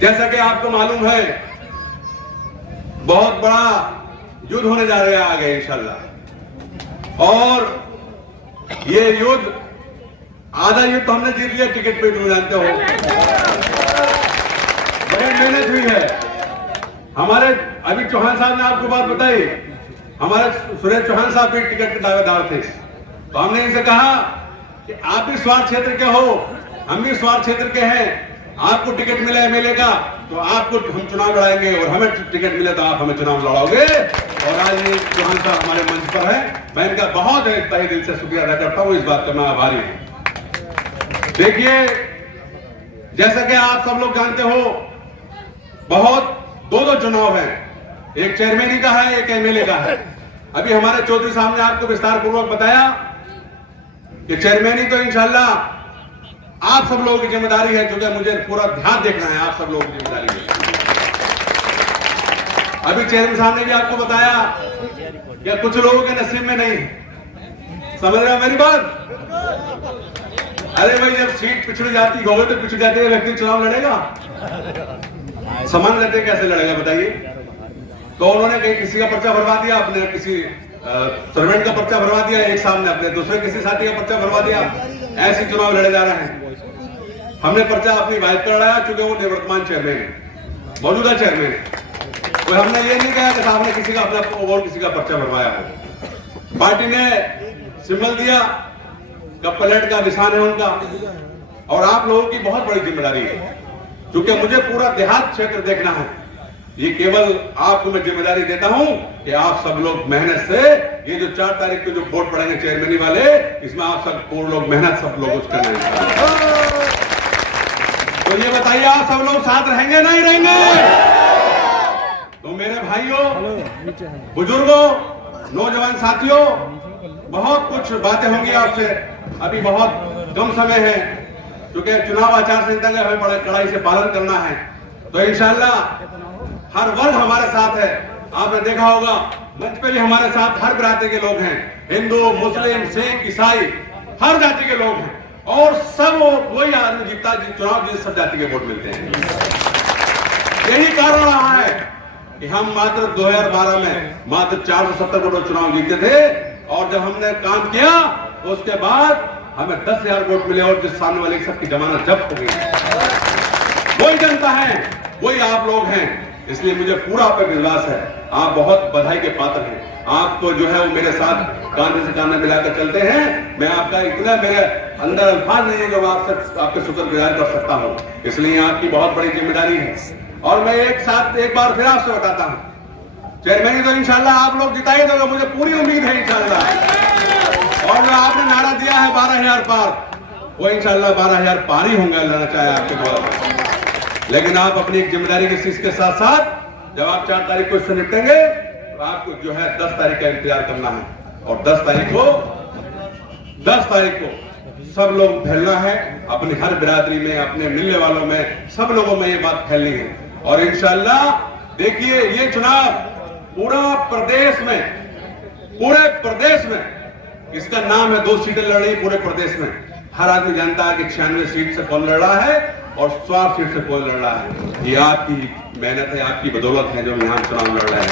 जैसा कि आपको मालूम है, बहुत बड़ा युद्ध होने जा रहा है आगे इंशाल्लाह। और ये युद्ध, आधा युद्ध तो हमने जीत लिया टिकट पे, तुम जानते हो बड़ी मेहनत हुई है हमारे। अभी चौहान साहब ने आपको बात बताई, हमारे सुरेश चौहान साहब भी टिकट के दावेदार थे, तो हमने इनसे कहा कि आप भी स्वार्थ क्षेत्र के हो, हम भी स्वार्थ क्षेत्र के हैं, आपको टिकट मिला एमएलए का तो आपको हम चुनाव लड़ाएंगे, और हमें टिकट मिले तो आप हमें चुनाव लड़ाओगे। और आज ये चौहान साहब हमारे मंच पर है, मैं इनका बहुत तहे दिल से शुक्रिया अदा करता हूं, इस बात का मैं आभारी हूं। देखिए, जैसा कि आप सब लोग जानते हो, बहुत दो चुनाव हैं, एक चेयरमैनी का है, एक एमएलए का है। अभी हमारे चौधरी साहब ने आपको विस्तार पूर्वक बताया कि चेयरमैनी तो इंशाल्लाह आप सब लोगों की जिम्मेदारी है, क्योंकि मुझे पूरा ध्यान देखना है, आप सब लोगों की जिम्मेदारी है। अभी चेयरमैन साहब ने भी आपको बताया कि कुछ लोगों के नसीब में नहीं, समझ रहे हो मेरी बात? अरे भाई, जब सीट पिछड़ जाती होगी तो पिछड़ जाती है व्यक्ति चुनाव लड़ेगा, समान रहते कैसे लड़ेगा बताइए? तो उन्होंने कहीं किसी का पर्चा भरवा दिया, अपने किसी सर्वेंट का पर्चा भरवा दिया, एक साहब ने अपने दूसरे किसी साथी का पर्चा भरवा दिया, ऐसे चुनाव लड़े जा रहे हैं। हमने पर्चा अपनी वाइफ का लड़ाया, चूंकि वो निवर्तमान चेयरमैन है, मौजूदा चेयरमैन है। तो हमने ये नहीं कहा कि साहब ने किसी का अपना और किसी का पर्चा भरवाया हो। पार्टी ने सिंबल दिया, कपलेट का निशान है उनका, और आप लोगों की बहुत बड़ी जिम्मेदारी है, क्योंकि मुझे पूरा देहात क्षेत्र देखना है। ये केवल आपको मैं जिम्मेदारी देता हूं कि आप सब लोग मेहनत से, ये जो 4 तारीख को जो वोट पड़ेंगे चेयरमैनी वाले, इसमें आप सब पूर्ण लोग मेहनत सब लोग उसका नहीं। तो ये बताइए, आप सब लोग साथ रहेंगे नहीं रहेंगे? तो मेरे भाइयों, बुजुर्गों, नौजवान साथियों, बहुत कुछ बातें होंगी आपसे, अभी बहुत कम समय है, क्योंकि चुनाव आचार संहिता का हमें बड़ा कड़ाई से पालन करना है। तो इंशाल्लाह हर वर्ग हमारे साथ है। आपने देखा होगा मंच पे भी हमारे साथ हर जाति के लोग हैं, हिंदू, मुस्लिम, सिख, ईसाई, हर जाति के लोग हैं, और सब वही आदमी जीतता चुनाव जिस सब जाति के वोट मिलते हैं। यही कारण रहा है कि हम मात्र 2012 में मात्र 470 वोटों चुनाव जीते थे, और जब हमने काम किया तो उसके बाद हमें 10,000 वोट मिले, और जिस सामने वाले सबकी जमानत जब्त हो गई। वही जनता है, वही आप लोग हैं, इसलिए मुझे पूरा आप पे विश्वास है। आप बहुत बधाई के पात्र हैं। आपको जो है वो मेरे साथ कांधे से कांधा मिलाकर चलते हैं। मैं आपका इतना, मेरे अंदर अल्फाज नहीं है जो आपसे आपके शुक्रगुजार कर सकता हूं, इसलिए आपकी बहुत बड़ी जिम्मेदारी है। और मैं एक बार फिर आपसे बताता हूं, चेयरमैनी तो इंशाल्लाह आप लोग जिताइए दोगे, मुझे पूरी उम्मीद है इंशाल्लाह। और जो आपने नारा दिया है 12,000 पार, वो इंशाल्लाह 12,000 पार ही होंगे, अल्लाह न चाहे आपके द्वारा। लेकिन आप अपनी एक जिम्मेदारी के साथ साथ जब आप 4 तारीख को इससे निपटेंगे, तो आपको जो है 10 तारीख का इंतजार करना है, और 10 तारीख को सब लोग फैलना है, अपनी हर बिरादरी में, अपने मिलने वालों में, सब लोगों में ये बात फैलनी है। और इंशाल्लाह देखिए, ये चुनाव पूरे प्रदेश में, इसका नाम है 2 सीटें लड़ रही पूरे प्रदेश में। हर आदमी जानता है कि 96 सीट से कौन लड़ रहा है और 100 सीट से कौन लड़ रहा है। ये आपकी मेहनत है, आपकी बदौलत है जो यहाँ चुनाव लड़ रहे हैं।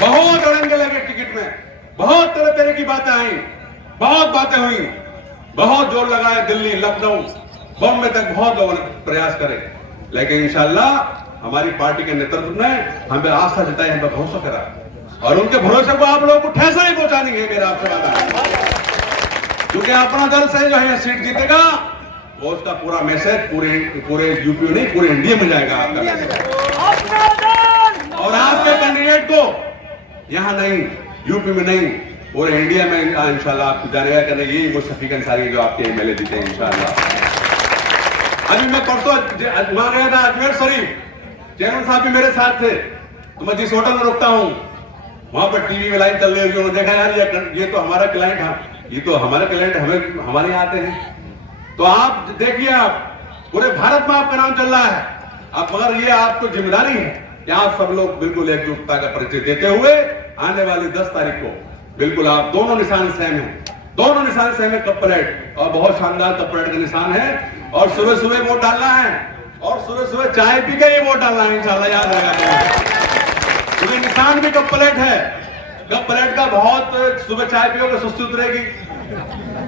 बहुत अड़ंगे लगे टिकट में, बहुत तरह तरह की बातें आई, बहुत बातें हुई, बहुत जोर लगाए, दिल्ली, लखनऊ, बॉम्बे तक बहुत लोगों ने प्रयास करे, लेकिन इंशाल्लाह हमारी पार्टी के नेतृत्व ने हमें आस्था जताई, हमें भरोसा करा, और उनके भरोसे को आप लोगों को ठेस नहीं पहुंचानी है। मेरा आपसे वादा है, क्योंकि अपना दल से जो है सीट जीतेगा, वो उसका पूरा मैसेज पूरे यूपी में नहीं, पूरे इंडिया में जाएगा आपका मैसेज। और आपके कैंडिडेट को यहाँ नहीं, यूपी में नहीं, पूरे इंडिया में इंशाल्लाह आपको जानेगा करने। यही वो शफीक अंसारी जो आपके एमएलए जीते हैं इंशाल्लाह। अभी मैं परसों वहां गया था अजमेर शरीफ, चेयरमैन साहब भी मेरे साथ थे, तो मैं जिस होटल में रुकता हूँ वहां पर टीवी में लाइन चल रही है। उन्होंने देखा यार ये तो हमारा क्लाइंट है, ये तो हमारे क्लाइंट हमारे यहाँ आते हैं। तो आप देखिए, आप पूरे भारत में आपका नाम चल रहा है। अब मगर ये आपको जिम्मेदारी है कि आप सब लोग बिल्कुल एकजुटता का परिचय देते हुए आने वाली 10 तारीख को बिल्कुल आप दोनों निशान सेम हैं, दोनों निशान सेम है, कप परेड, और बहुत शानदार कप परेड का निशान है। और सुबह सुबह वोट डालना है, और सुबह सुबह चाय पी के ही वोट डालना है इंशाल्लाह, याद रहेगा। तुम्हें निशान भी कप प्लेट है, कप प्लेट का बहुत सुबह चाय पियोगे सुस्ती उतरेगी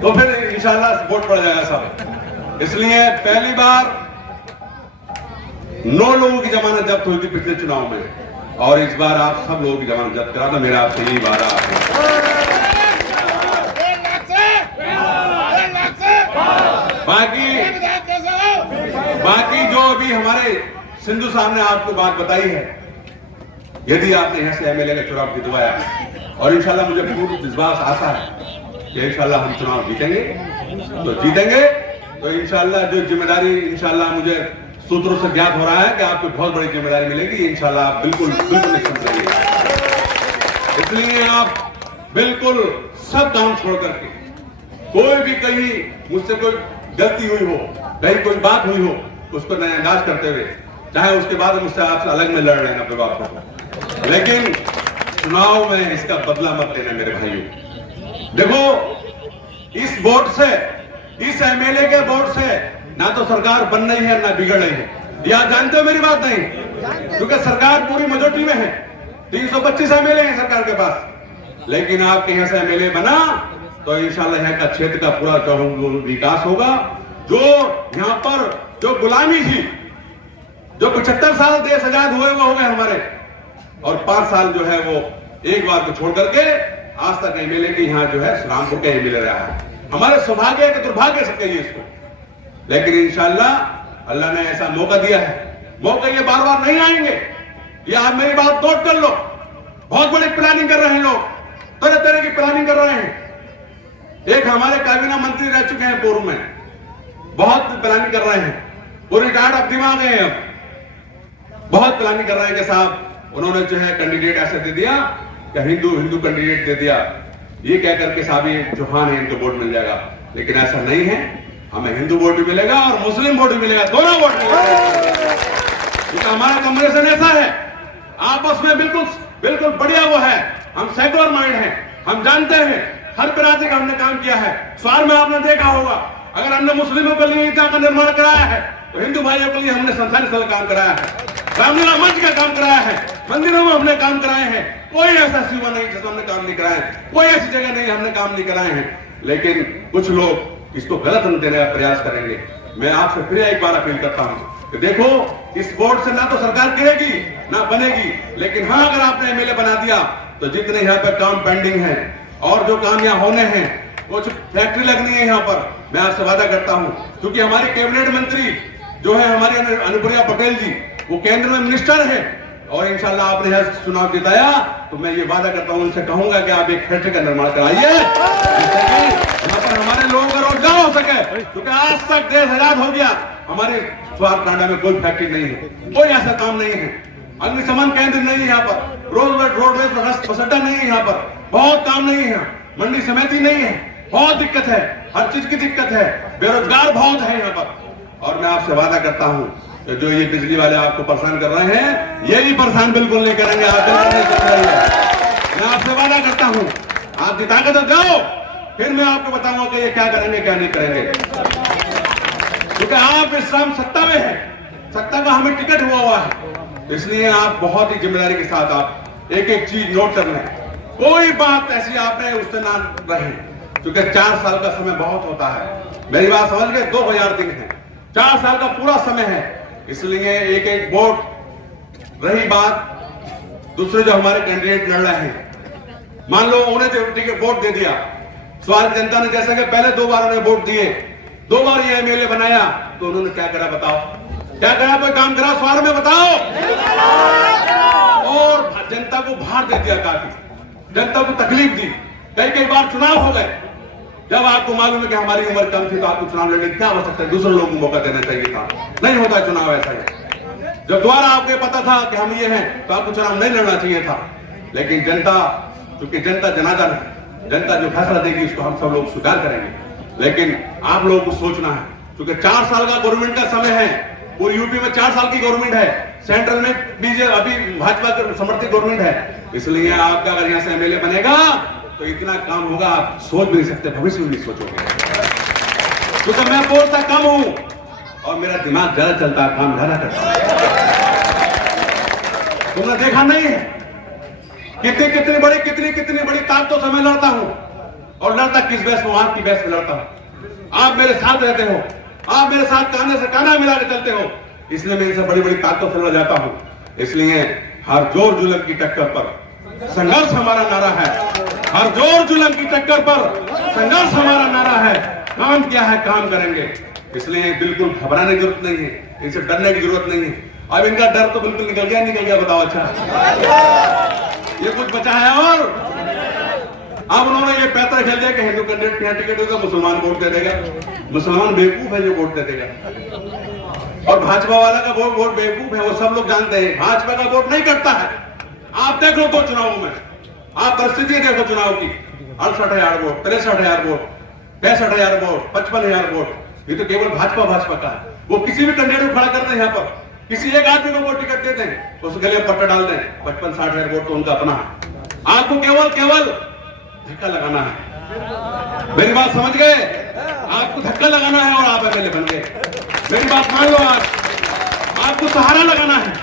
तो फिर इंशाल्लाह वोट पड़ जाएगा सब। इसलिए पहली बार 9 लोगों की जमानत जब्त हुई थी पिछले चुनाव में, और इस बार आप सब लोगों की जमानत जब्त करा, तो मेरा आपसे यही वादा है। बाकी जो अभी हमारे सिंधु साहब ने आपको बात बताई है, यदि आपने यहाँ से एमएलए का चुनाव जितवाया, और इंशाल्लाह मुझे पूर्ण विश्वास आशा है कि इंशाल्लाह हम चुनाव जीतेंगे, तो इंशाल्लाह जो जिम्मेदारी इंशाल्लाह मुझे सूत्रों से ज्ञात हो रहा है कि आपको बहुत बड़ी जिम्मेदारी मिलेगी इंशाल्लाह, आप बिल्कुल निश्चिंत रहिए। इसलिए आप बिल्कुल सब काम छोड़ करके, कोई भी कहीं मुझसे कोई गलती हुई हो, कहीं कोई बात हुई हो, उसको नजरअंदाज करते हुए, चाहे उसके बाद मुझसे आपसे अलग में लड़ रहे हैं अपने बात को, लेकिन चुनाव में इसका बदला मत लेना मेरे भाइयों। देखो, इस वोट से, इस एमएलए के वोट से ना तो सरकार बन रही है ना बिगड़ रही है, या जानते हो मेरी बात नहीं, क्योंकि सरकार पूरी मेजॉरिटी में है, 325 एमएलए हैं सरकार के पास, लेकिन आपके यहाँ से एमएलए बना तो इंशाल्लाह यहाँ का क्षेत्र का पूरा विकास होगा। जो यहाँ पर जो गुलामी थी, जो 75 साल देश आजाद हुए वो हो गए हमारे, और 5 साल जो है वो एक बार को छोड़ करके आज तक एमएलए के यहाँ जो है रामपुर का एमएलए रहा है। हमारे सौभाग्य के दुर्भाग्य से कहिए इसको, लेकिन इंशाल्लाह अल्लाह ने ऐसा मौका दिया है, मौका ये बार बार नहीं आएंगे। ये आप मेरी बात नोट कर लो, बहुत बड़ी प्लानिंग कर रहे हैं लोग, तरह तरह की प्लानिंग कर रहे हैं। एक हमारे काबीना मंत्री रह चुके हैं पूर्व में, बहुत प्लानिंग कर रहे हैं, वो रिटायर्ड अब दिमाग है, अब बहुत प्लानिंग कर रहे हैं कि साहब उन्होंने जो है कैंडिडेट ऐसे दे दिया कि हिंदू कैंडिडेट दे दिया, ये कह करके साहब ये चौहान है इनको वोट मिल जाएगा, लेकिन ऐसा नहीं है। हमें हिंदू वोट भी मिलेगा और मुस्लिम वोट भी मिलेगा, दोनों वोट मिलेगा। क्योंकि हमारा कॉम्बिनेशन ऐसा है, आपस में बिल्कुल बढ़िया वो है, हम सेकुलर माइंड हैं, हम जानते हैं हर प्रकार का हमने काम किया है। स्वार में आपने देखा होगा, अगर हमने मुस्लिमों के लिए ईदगाह का निर्माण कराया है तो हिंदू भाइयों के लिए हमने संस्थान स्थल काम कराया है, रामलीला मंच का काम कराया है, मंदिरों में हमने काम कराए हैं। कोई ऐसा सीमा नहीं जिसमें हमने काम नहीं कराए, कोई ऐसी जगह नहीं हमने काम नहीं कराए हैं। लेकिन कुछ लोग इसको गलत अंत देने का प्रयास करेंगे। मैं आपसे फिर एक बार अपील करता हूं कि देखो, इस बोर्ड से ना तो सरकार गिरेगी ना बनेगी, लेकिन हाँ अगर आपने एमएलए बना दिया तो जितने यहाँ पर काम पेंडिंग है और जो काम यहाँ होने हैं, वो फैक्ट्री लगनी है यहाँ पर, मैं आपसे वादा करता हूं। क्योंकि हमारी कैबिनेट मंत्री जो है हमारी अनुप्रिया पटेल जी, वो केंद्र में मिनिस्टर है, और इंशाल्लाह आपने यहाँ चुनाव जिताया तो मैं ये वादा करता हूं, उनसे कहूंगा कि आप एक फैक्ट्री का निर्माण कराइए, यहाँ पर हमारे लोगों का रोजगार हो सके। क्योंकि आज तक देश आजाद हो गया, हमारे स्वास्थ्य कांडा में कोई फैक्ट्री नहीं है, कोई ऐसा काम नहीं है, अग्निशमन केंद्र नहीं है यहाँ पर, रोडवेज बस अड्डा नहीं है यहाँ पर, बहुत काम नहीं है, मंडी समिति नहीं है, बहुत दिक्कत है, हर चीज की दिक्कत है, बेरोजगार बहुत है यहाँ पर। और मैं आपसे वादा करता हूँ कि जो ये बिजली वाले आपको परेशान कर रहे हैं, ये भी परेशान बिल्कुल नहीं करेंगे, आप बिल्कुल नहीं कर रहे हैं। मैं आपसे वादा करता हूँ, आप जिता के तो जाओ, फिर मैं आपको बताऊंगा कि ये क्या करेंगे क्या नहीं करेंगे। क्योंकि आप इस समय सत्ता में हैं, सत्ता का हमें टिकट हुआ है, इसलिए आप बहुत ही जिम्मेदारी के साथ आप एक एक चीज नोट कर लें, कोई बात ऐसी आपने उससे ना रहे। क्योंकि 4 साल का समय बहुत होता है, मेरी बात समझ गए, 2000 दिन है, 4 साल का पूरा समय है, इसलिए एक एक वोट। रही बात दूसरे जो हमारे कैंडिडेट लड़ रहे हैं, मान लो उन्हें वोट दे दिया, स्वार जनता ने जैसा कि पहले 2 बार उन्हें वोट दिए, 2 बार ये एमएलए बनाया, तो उन्होंने क्या करा बताओ, क्या करा, कोई काम करा स्वार में बताओ? और जनता को भार दे दिया, काफी जनता को तकलीफ दी, कई बार चुनाव हो गए, जब आपको मालूम है कि हमारी उम्र कम थी तो आपको चुनाव लड़ने क्या हो सकता है, दूसरे लोगों को मौका देना चाहिए था, नहीं होता चुनाव ऐसा है। जब द्वारा आपको पता था कि हम ये हैं तो आपको चुनाव नहीं लड़ना चाहिए था, लेकिन जनता, क्योंकि जनता जनार्दन है, जनता जो फैसला देगी उसको हम सब लोग स्वीकार करेंगे। लेकिन आप लोगों को सोचना है, क्योंकि 4 साल का गवर्नमेंट का समय है, पूरी यूपी में 4 साल की गवर्नमेंट है, सेंट्रल में बीजेपी अभी भाजपा समर्थित गवर्नमेंट है, इसलिए आपका अगर यहाँ से एमएलए बनेगा तो इतना काम होगा आप सोच भी नहीं सकते, भविष्य में नहीं सोचोगे। क्योंकि मैं बोलता कम हूं और मेरा दिमाग ज्यादा चलता है, काम ज्यादा करता है। तुमने देखा नहीं है कितनी बड़ी ताकतों से मैं लड़ता हूं, और लड़ता किस बेस में? आपकी बेस में लड़ता हूं। आप मेरे साथ रहते हो, आप मेरे साथ काने से काना मिला के चलते हो, इसलिए मैं इनसे बड़ी ताकतों से लड़ जाता हूं। इसलिए हर जोर जुल्म की टक्कर पर संघर्ष हमारा नारा है, हर जोर जुल्म की टक्कर पर संघर्ष हमारा नारा है। काम क्या है, काम करेंगे। इसलिए बिल्कुल घबराने की जरूरत नहीं है, इनसे डरने की जरूरत नहीं है। अब इनका डर तो बिल्कुल निकल गया। बताओ अच्छा, ये कुछ बचा है? और अब उन्होंने ये पैतरा खेल दिया कि हिंदू कैंडिडेट के टिकट होगा, मुसलमान वोट दे देगा। मुसलमान बेवकूफ है जो वोट दे देगा, और भाजपा वाला का वोट बेवकूफ है, वो सब लोग जानते हैं। भाजपा का वोट नहीं करता है। आप देख लो तो चुनावों में, आप परिस्थिति देखो चुनाव की। 68,000 वोट, 63,000 वोट, 65,000 वोट, 55,000 वोट, ये तो केवल भाजपा का है। वो किसी भी कैंडिडेट को खड़ा करते हैं, यहाँ पर किसी एक आदमी को वो टिकट देते हैं, उस गले में पट्टा डाल दें, 55-60,000 वोट तो उनका अपना है। आपको केवल धक्का लगाना है। मेरी बात समझ गए? आपको धक्का लगाना है और आप एमएलए बन गए। मेरी बात मान लो, आपको सहारा लगाना है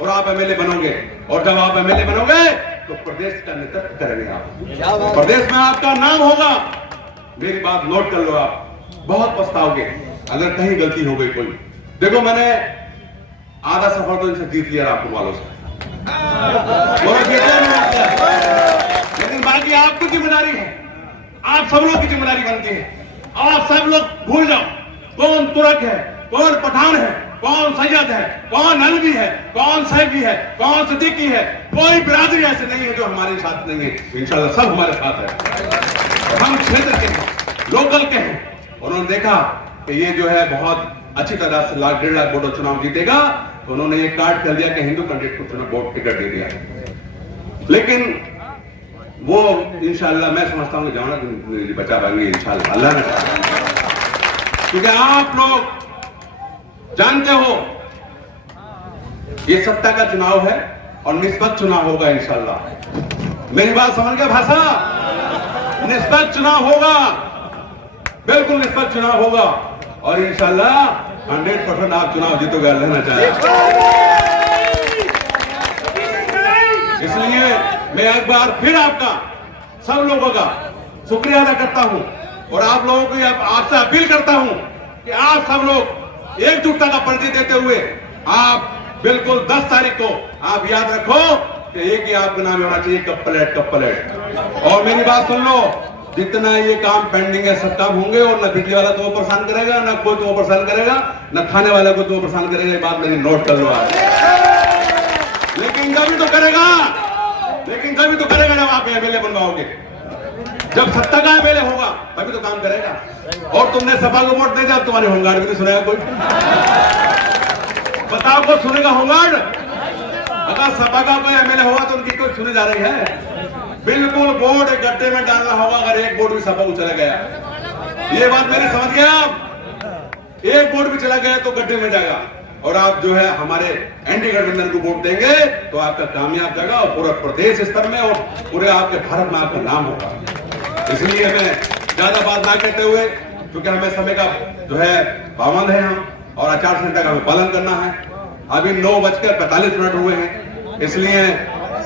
और आप एमएलए बनोगे। और जब आप एमएलए बनोगे तो प्रदेश का नेतृत्व करेंगे आप, प्रदेश में आपका नाम होगा। मेरी बात नोट कर लो, आप बहुत पछताओगे अगर कहीं गलती हो गई कोई। देखो, मैंने आधा सफर तो इनसे जीत लिया आपको वालों से, लेकिन बाकी आपकी जिम्मेदारी है। आप सब लोग की जिम्मेदारी बनती है। आप सब लोग भूल जाओ कौन तुर्क है, कौन पठान है, कौन सैयद है, कौन अलवी है, कौन सैफी है, कौन सिद्दीकी है। कोई बिरादरी ऐसे नहीं है जो हमारे साथ नहीं है। इंशाल्लाह सब हमारे साथ है। हम क्षेत्र के हैं, लोकल के हैं। उन्होंने देखा कि ये जो है बहुत अच्छी तरह से 1.5 लाख वोटों चुनाव जीतेगा, तो उन्होंने ये कार्ड कर दिया कि हिंदू कैंडिडेट को चुनाव वोट टिकट दे दिया। लेकिन वो इंशाल्लाह मैं समझता हूँ जाना बचा पाएंगे इंशाल्लाह, अल्लाह ने कहा। क्योंकि आप लोग जानते हो ये सत्ता का चुनाव है और निष्पक्ष चुनाव होगा इंशाल्लाह। मेरी बात समझ गए भाषा? निष्पक्ष चुनाव होगा, बिल्कुल निष्पक्ष चुनाव होगा, और इंशाल्लाह 100% आप चुनाव जीतोगे, अल्लाह ना चाहे। इसलिए मैं एक बार फिर आपका सब लोगों का शुक्रिया अदा करता हूं और आप लोगों को आपसे अपील करता हूं कि आप सब लोग एकजुटता का परिचय देते हुए आप बिल्कुल 10 तारीख को आप याद रखो कि एक ही आपका नाम होना चाहिए, कप प्लेट। और मेरी बात सुन लो, जितना ये काम पेंडिंग है सब काम होंगे, और न बिजली वाला तो परेशान करेगा, न कोई तो परेशान करेगा, न खाने वाला को तो परेशान करेगा। ये बात मेरी नोट कर लो आप। लेकिन कभी तो करेगा जब आप एमएलए बनवाओगे, जब सत्ता का एमएलए होगा तभी तो काम करेगा। और तुमने सपा को वोट दे दिया, तुम्हारी होमगार्ड भी नहीं सुनेगा कोई। बताओ को सुनेगा होमगार्ड? अगर सपा का कोई एमएलए होगा तो उनकी कोई सुनी जा रही है? बिल्कुल वोट एक गड्ढे में डालना होगा। अगर एक वोट भी सपा को चला गया, ये बात मेरी समझ गया आप? एक वोट भी चला गया तो गड्ढे में जाएगा। और आप जो है हमारे एनडीए गठबंधन को वोट देंगे तो आपका कामयाब जाएगा, और पूरा प्रदेश स्तर में और पूरे आपके भारत में आपका नाम होगा। इसलिए मैं ज्यादा बात ना कहते हुए, क्योंकि हमें समय का जो है पाबंद है हम, और आचार संहिता का हमें पालन करना है। अभी 9:45 हुए हैं, इसलिए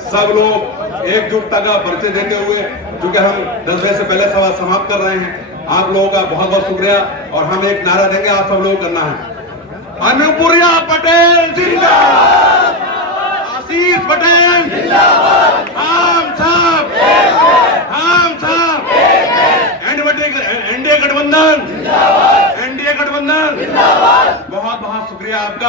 सब लोग एकजुटता का परिचय देते हुए, क्योंकि हम 10 बजे से पहले सभा समाप्त कर रहे हैं। आप लोगों का बहुत बहुत शुक्रिया। और हम एक नारा देंगे, आप सब लोगों को करना है, अनुप्रिया पटेल जिंदाबाद, आशीष पटेल जिंदाबाद, हम सब एनडीए गठबंधन जिंदाबाद, एनडीए गठबंधन जिंदाबाद। बहुत बहुत शुक्रिया आपका।